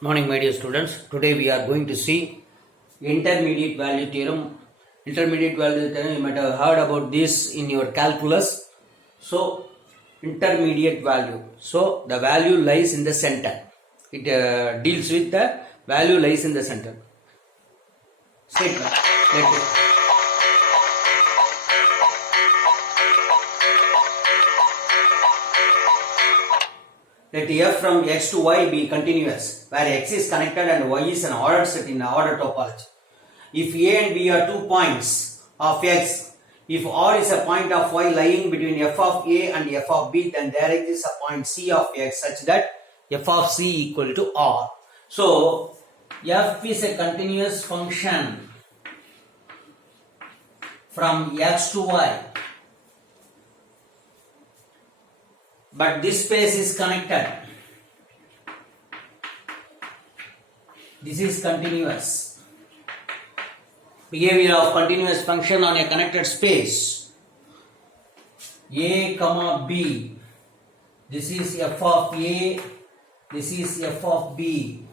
Morning, my dear students. Today we are going to see intermediate value theorem. Intermediate value theorem, you might have heard about this in your calculus. So, intermediate value. So, the value lies in the center. It deals with the value lies in the center. Statement. Let f from x to y be continuous, where x is connected and y is an ordered set in order topology. If a and b are 2 points of x, if R is a point of y lying between f of a and f of b, then there exists a point c of x such that f of c equal to R. So, f is a continuous function from x to y. But this space is connected. This is continuous. Behavior of continuous function on a connected space. A comma b. This is f of a. This is f of b.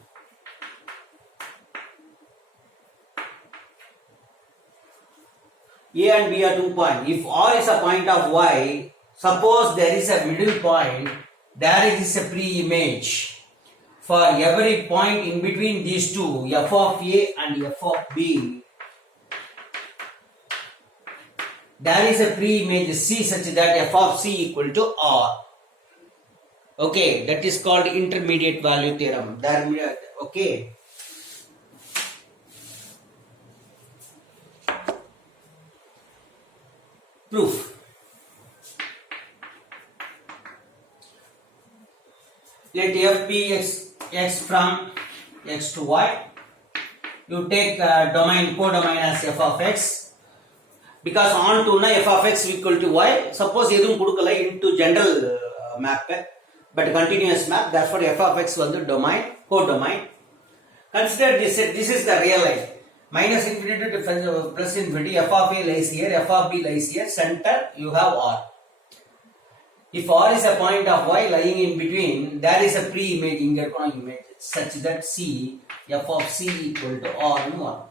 A and b are 2 points. If R is a point of y, suppose there is a middle point, there is a pre-image. For every point in between these two, f of a and f of b, there is a pre-image C such that f of c equal to R. Okay, that is called intermediate value theorem. Okay. Proof. Let f be x from x to y. You take codomain as f of x. Because on to f of x equal to y. Suppose edum kudukala into general map, but continuous map. Therefore, f of x was the domain, codomain. Consider this set. This is the real line. Minus infinity to plus infinity. F of a lies here. F of b lies here. Center you have R. If R is a point of y lying in between, there is a pre-image image such that C, f of c equal to R in 1.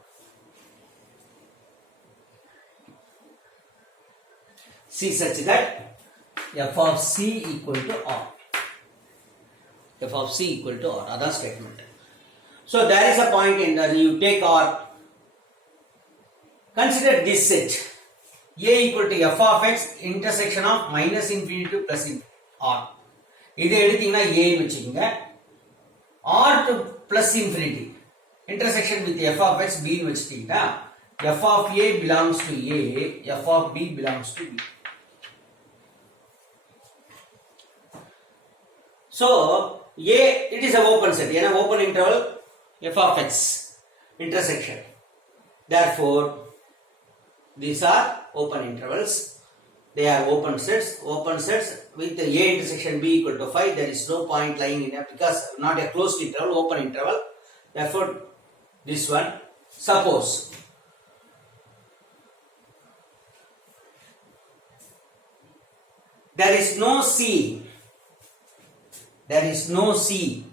C such that f of c equal to R. F of c equal to R, other statement. So there is a point in that you take R. Consider this set. A equal to f of x intersection of minus infinity to plus infinity R. இது எடுத்தீங்கன்னா a ன்னு வெச்சுக்கங்க. R to plus infinity intersection with f of x b ன்னு வெச்சிட்டீங்கன்னா f of a belongs to a, f of b belongs to b. So a it is an open set, an open interval f of x intersection. Therefore these are open intervals. They are open sets. Open sets with the a intersection b equal to 5. There is no point lying in it because not a closed interval, open interval. Therefore, this one. Suppose there is no c. There is no c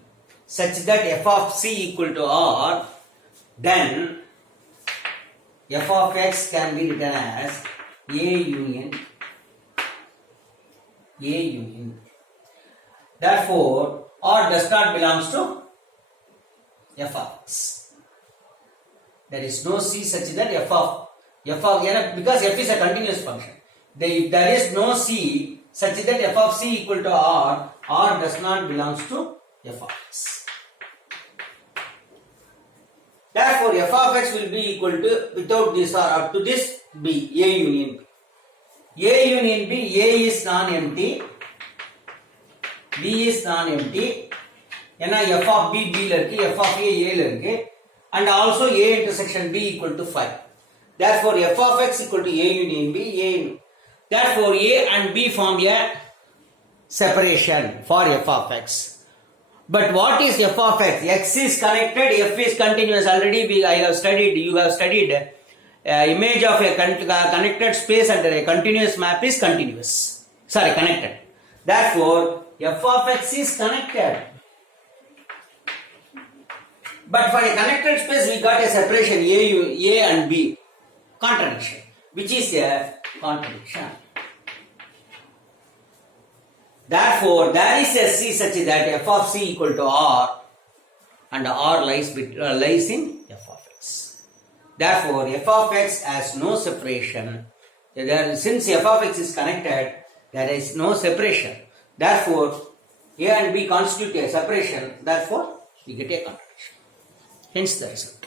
such that f of c equal to R. Then f of x can be written as A union. Therefore, R does not belongs to f of x. There is no c such that f of because f is a continuous function. If there is no c such that f of c equal to R, R does not belongs to f of x. Therefore, f of x will be equal to, without this or up to this, b, A union b. A union b, A is non-empty, b is non-empty, f of b, b la irukku, f of a la irukku, and also A intersection b equal to 5. Therefore, f of x equal to A union b, Therefore, A and b form a separation for f of x. But what is f of x? X is connected, f is continuous. Already you have studied image of a connected space under a continuous map is connected. Therefore, f of x is connected. But for a connected space, we got a separation A and B. Contradiction. Which is a contradiction. Therefore, there is a C such that f of C equal to R and R lies in f of x. Therefore, f of x has no separation. Since f of x is connected, there is no separation. Therefore, A and B constitute a separation. Therefore, we get a contradiction. Hence the result.